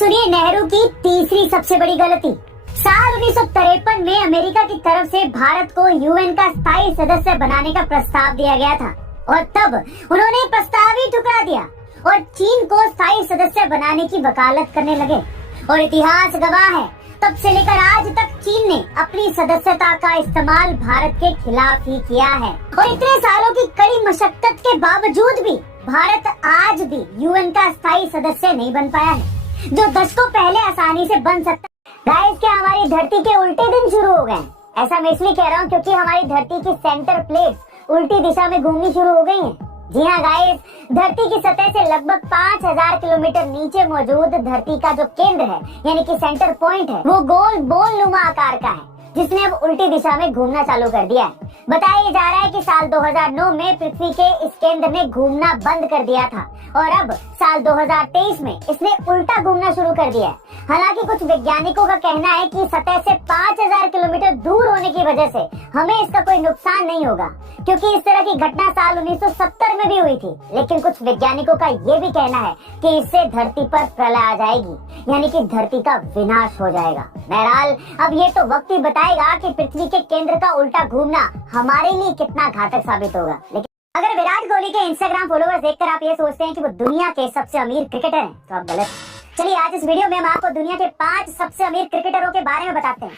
सुनिए नेहरू की तीसरी सबसे बड़ी गलती। साल 1953 में अमेरिका की तरफ से भारत को यूएन का स्थायी सदस्य बनाने का प्रस्ताव दिया गया था और तब उन्होंने प्रस्ताव ही ठुकरा दिया और चीन को स्थायी सदस्य बनाने की वकालत करने लगे। और इतिहास गवाह है, तब से लेकर आज तक चीन ने अपनी सदस्यता का इस्तेमाल भारत के खिलाफ ही किया है। और इतने सालों की कड़ी मशक्कत के बावजूद भी भारत आज भी यूएन का स्थायी सदस्य नहीं बन पाया है, जो दशकों पहले आसानी से बन सकता। गाइस, क्या हमारी धरती के उल्टे दिन शुरू हो गए? ऐसा मैं इसलिए कह रहा हूँ क्योंकि हमारी धरती की सेंटर प्लेट्स उल्टी दिशा में घूमनी शुरू हो गई हैं। जी हाँ गाइस, धरती की सतह से लगभग 5000 किलोमीटर नीचे मौजूद धरती का जो केंद्र है यानी कि सेंटर पॉइंट है, वो गोल बोलनुमा आकार का है, जिसने अब उल्टी दिशा में घूमना चालू कर दिया है। बताया जा रहा है कि साल 2009 में पृथ्वी के इस केंद्र ने घूमना बंद कर दिया था और अब साल 2023 में इसने उल्टा घूमना शुरू कर दिया है। हालांकि कुछ वैज्ञानिकों का कहना है कि सतह से 5000 किलोमीटर दूर होने की वजह से हमें इसका कोई नुकसान नहीं होगा, क्योंकि इस तरह की घटना साल 1970 में भी हुई थी। लेकिन कुछ वैज्ञानिकों का ये भी कहना है कि इससे धरती पर प्रलय आ जाएगी, यानी कि धरती का विनाश हो जाएगा। बहरहाल अब ये तो वक्त ही बताएगा कि पृथ्वी के केंद्र का उल्टा घूमना हमारे लिए कितना घातक साबित होगा। लेकिन अगर विराट कोहली के इंस्टाग्राम फॉलोअर्स देखकर आप ये सोचते हैं कि वो दुनिया के सबसे अमीर क्रिकेटर हैं, तो आप गलत। चलिए आज इस वीडियो में हम आपको दुनिया के 5 सबसे अमीर क्रिकेटरों के बारे में बताते हैं,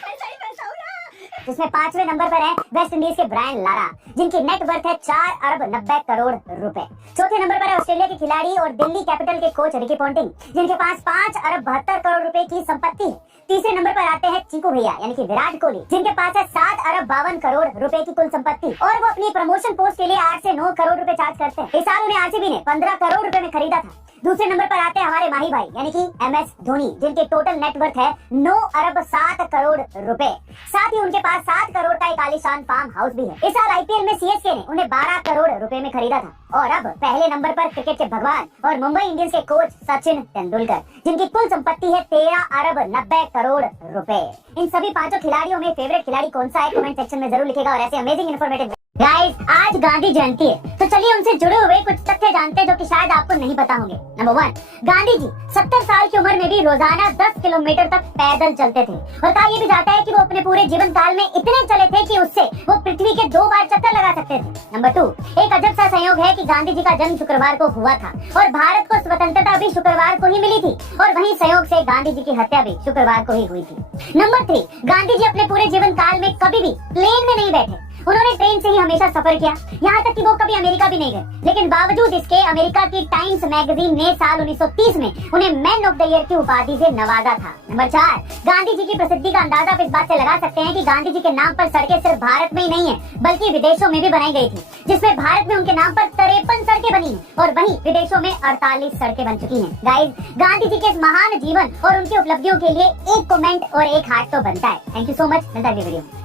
जिसमें 5वें नंबर पर है वेस्ट इंडीज के ब्रायन लारा, जिनकी नेट वर्थ है 4 अरब 90 करोड़ रुपए। चौथे नंबर पर है ऑस्ट्रेलिया के खिलाड़ी और दिल्ली कैपिटल के कोच रिकी पॉन्टिंग, जिनके पास 5 अरब 72 करोड़ रुपए की संपत्ति है। तीसरे नंबर पर आते हैं चीकू भैया यानी कि विराट कोहली, जिनके पास है 7 अरब 52 करोड़ रुपए की कुल संपत्ति और वो अपनी प्रमोशन पोस्ट के लिए 8 से 9 करोड़ रुपए चार्ज करते हैं। इस साल उन्हें आरसीबी ने 15 करोड़ रुपए में खरीदा था। दूसरे नंबर पर आते हैं हमारे माही भाई यानी कि MS धोनी, जिनके टोटल नेटवर्थ है 9 अरब 7 करोड़ रुपए। साथ ही उनके पास 7 करोड़ का एक आलीशान फार्म हाउस भी है। इस साल IPL में CSK ने उन्हें 12 करोड़ रुपए में खरीदा था। और अब पहले नंबर पर क्रिकेट के भगवान और मुंबई इंडियंस के कोच सचिन तेंदुलकर, जिनकी कुल संपत्ति है 13 अरब 90 करोड़ रुपए। इन सभी 5 खिलाड़ियों में फेवरेट खिलाड़ी कौन सा है कमेंट सेक्शन में जरूर लिखेगा। और ऐसे अमेजिंग इन्फॉर्मेटिव गाइस, आज गांधी जयंती है, तो चलिए उनसे जुड़े हुए कुछ तथ्य जानते हैं जो कि शायद आपको नहीं पता होंगे। नंबर 1, गांधी जी 70 साल की उम्र में भी रोजाना 10 किलोमीटर तक पैदल चलते थे और कहा यह भी जाता है कि वो अपने पूरे जीवन काल में इतने चले थे कि उससे वो पृथ्वी के 2 बार चक्कर लगा सकते थे। नंबर 2, एक अजब सा संयोग है कि गांधी जी का जन्म शुक्रवार को हुआ था और भारत को स्वतंत्रता भी शुक्रवार को ही मिली थी और वहीं संयोग से गांधी जी की हत्या भी शुक्रवार को ही हुई थी। नंबर 3, गांधी जी अपने पूरे जीवन काल में कभी भी प्लेन में नहीं बैठे, उन्होंने ट्रेन से ही हमेशा सफर किया, यहाँ तक कि वो कभी अमेरिका भी नहीं गए। लेकिन बावजूद इसके अमेरिका की टाइम्स मैगजीन ने साल 1930 में उन्हें मैन ऑफ द ईयर की उपाधि से नवाजा था। नंबर 4, गांधी जी की प्रसिद्धि का अंदाजा आप इस बात से लगा सकते हैं कि गांधी जी के नाम पर सड़कें सिर्फ भारत में ही नहीं है बल्कि विदेशों में भी बनाई गई थी, जिसमें भारत में उनके नाम पर 53 सड़कें बनी है और वहीं विदेशों में 48 सड़कें बन चुकी हैं। गाइस, गांधी जी के इस महान जीवन और उनकी उपलब्धियों के लिए एक कमेंट और एक हार्ट तो बनता है। Thank you so much. मिलता है वीडियो में।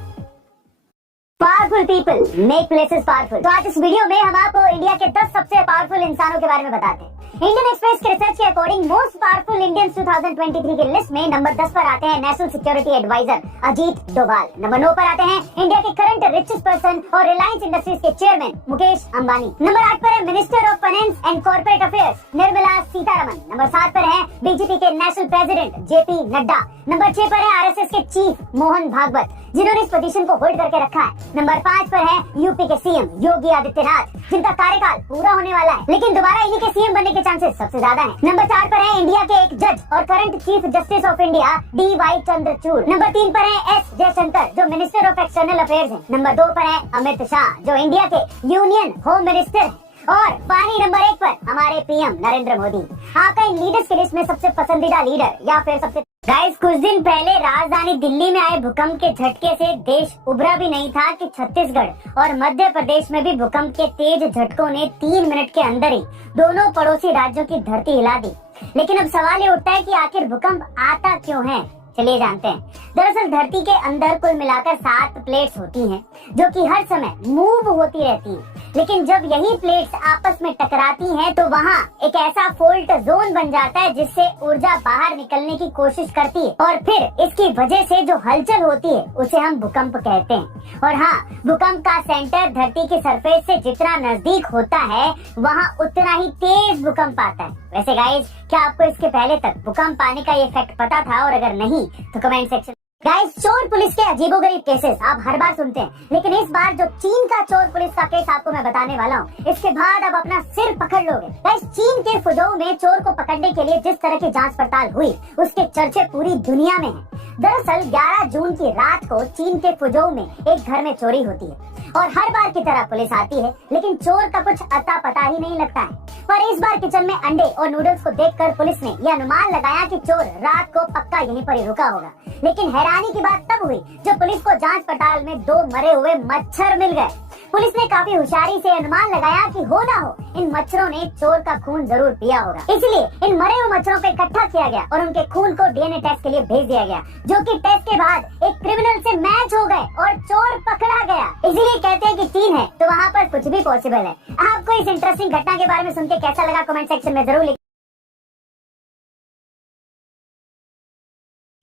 Powerful people make places powerful. तो आज इस वीडियो में हम आपको इंडिया के 10 सबसे पावरफुल इंसानों के बारे में बताते हैं। इंडियन एक्सप्रेस के रिसर्च के अकॉर्डिंग मोस्ट पावरफुल इंडियंस 2023 की लिस्ट में नंबर 10 पर आते हैं national security adviser Ajit Doval. Number 9 पर आते हैं इंडिया के करंट रिचेस्ट पर्सन और रिलायंस इंडस्ट्रीज के चेयरमैन मुकेश अंबानी। नंबर 8 पर है minister of finance and corporate affairs Nirmala Sitharaman. Number 7 पर है बीजेपी के national president JP Nadda. Number 6 पर है RSS के चीफ मोहन भागवत, जिन्होंने इस पोजीशन को होल्ड करके रखा है। नंबर 5 पर है यूपी के CM योगी आदित्यनाथ, जिनका कार्यकाल पूरा होने वाला है लेकिन दोबारा इन्हीं के CM बनने के चांसेस सबसे ज्यादा हैं। नंबर 4 पर है इंडिया के एक जज और current chief justice of India DY Chandrachud. Number 3 पर है S जयशंकर, जो मिनिस्टर ऑफ एक्सटर्नल अफेयर्स हैं। नंबर 2 पर है अमित शाह, जो इंडिया के यूनियन होम मिनिस्टर है। और पानी नंबर 1 पर हमारे PM नरेंद्र मोदी। आपका इन लीडर्स की लिस्ट में सबसे पसंदीदा लीडर या फिर सबसे गाइस, कुछ दिन पहले राजधानी दिल्ली में आए भूकंप के झटके से देश उभरा भी नहीं था कि छत्तीसगढ़ और मध्य प्रदेश में भी भूकंप के तेज झटकों ने 3 मिनट के अंदर ही दोनों पड़ोसी राज्यों की धरती हिला दी। लेकिन अब सवाल ये उठता है कि आखिर भूकंप आता क्यों है? चलिए जानते हैं। दरअसल धरती के अंदर कुल मिलाकर 7 प्लेट्स होती हैं, जो कि हर समय मूव होती रहती हैं। लेकिन जब यही प्लेट्स आपस में टकराती हैं तो वहाँ एक ऐसा फॉल्ट जोन बन जाता है जिससे ऊर्जा बाहर निकलने की कोशिश करती है और फिर इसकी वजह से जो हलचल होती है उसे हम भूकंप कहते हैं। और हाँ, भूकंप का सेंटर धरती की सरफेस से जितना नजदीक होता है वहाँ उतना ही तेज भूकंप आता है। वैसे गाइस, क्या आपको इसके पहले तक भूकंप आने का ये फैक्ट पता था? और अगर नहीं तो कमेंट सेक्शन। गाइस, चोर पुलिस के अजीबोगरीब केसेस आप हर बार सुनते हैं, लेकिन इस बार जो चीन का चोर पुलिस का केस आपको मैं बताने वाला हूँ, इसके बाद अब अपना सिर पकड़ लोगे। गाइस, चीन के फुझोउ में चोर को पकड़ने के लिए जिस तरह की जांच पड़ताल हुई उसके चर्चे पूरी दुनिया में हैं। दरअसल 11 जून की रात को चीन के फुझोउ में एक घर में चोरी होती है और हर बार की तरह पुलिस आती है, लेकिन चोर का कुछ अता पता ही नहीं लगता है। पर इस बार किचन में अंडे और नूडल्स को देखकर पुलिस ने यह अनुमान लगाया कि चोर रात को पक्का यहीं पर ही रुका होगा। लेकिन हैरानी की बात तब हुई जब पुलिस को जांच पड़ताल में 2 मरे हुए मच्छर मिल गए। पुलिस ने काफी होशियारी से अनुमान लगाया कि हो ना हो इन मच्छरों ने चोर का खून जरूर पिया होगा, इसलिए इन मरे हुए मच्छरों को इकट्ठा किया गया और उनके खून को डीएनए टेस्ट के लिए भेज दिया गया, जो कि टेस्ट के बाद एक क्रिमिनल से मैच हो गए और चोर पकड़ा गया। इसीलिए कहते हैं कि चीन है तो वहाँ पर कुछ भी पॉसिबल है। आपको इस इंटरेस्टिंग घटना के बारे में सुन के कैसा लगा कमेंट सेक्शन में जरूर लिखिए।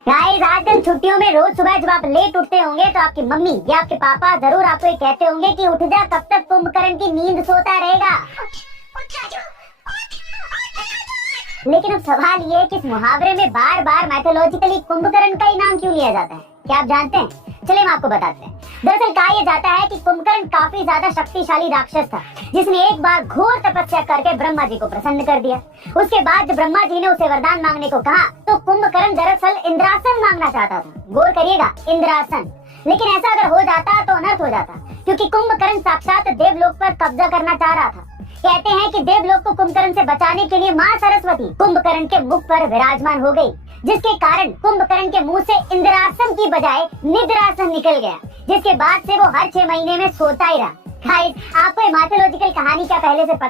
गाइस, आजकल छुट्टियों में रोज सुबह जब आप लेट उठते होंगे तो आपकी मम्मी या आपके पापा जरूर आपको ये कहते होंगे कि उठ जा, कब तक कुंभकर्ण की नींद सोता रहेगा। लेकिन अब सवाल ये है कि इस मुहावरे में बार बार मैथोलॉजिकली कुंभकर्ण का ही नाम क्यों लिया जाता है? क्या आप जानते हैं? चलिए हम आपको बताते हैं। दरअसल कहा यह जाता है कि कुंभकर्ण काफी ज्यादा शक्तिशाली राक्षस था, जिसने एक बार घोर तपस्या करके ब्रह्मा जी को प्रसन्न कर दिया। उसके बाद जब ब्रह्मा जी ने उसे वरदान मांगने को कहा तो कुंभकर्ण दरअसल इंद्रासन मांगना चाहता था। गौर करिएगा, इंद्रासन। लेकिन ऐसा अगर हो जाता तो अनर्थ हो जाता, क्योंकि कुंभकर्ण साक्षात देवलोक पर कब्जा करना चाह रहा था। कहते हैं कि देवलोक को कुंभकर्ण से बचाने के लिए माँ सरस्वती कुंभकर्ण के मुख पर विराजमान हो गई, जिसके कारण कुंभकर्ण के मुंह से इंद्रासन की बजाय निद्रासन निकल गया, जिसके बाद से वो हर 6 महीने में सोता ही रहा। गाइस, आपको मैथोलॉजिकल कहानी क्या पहले से पता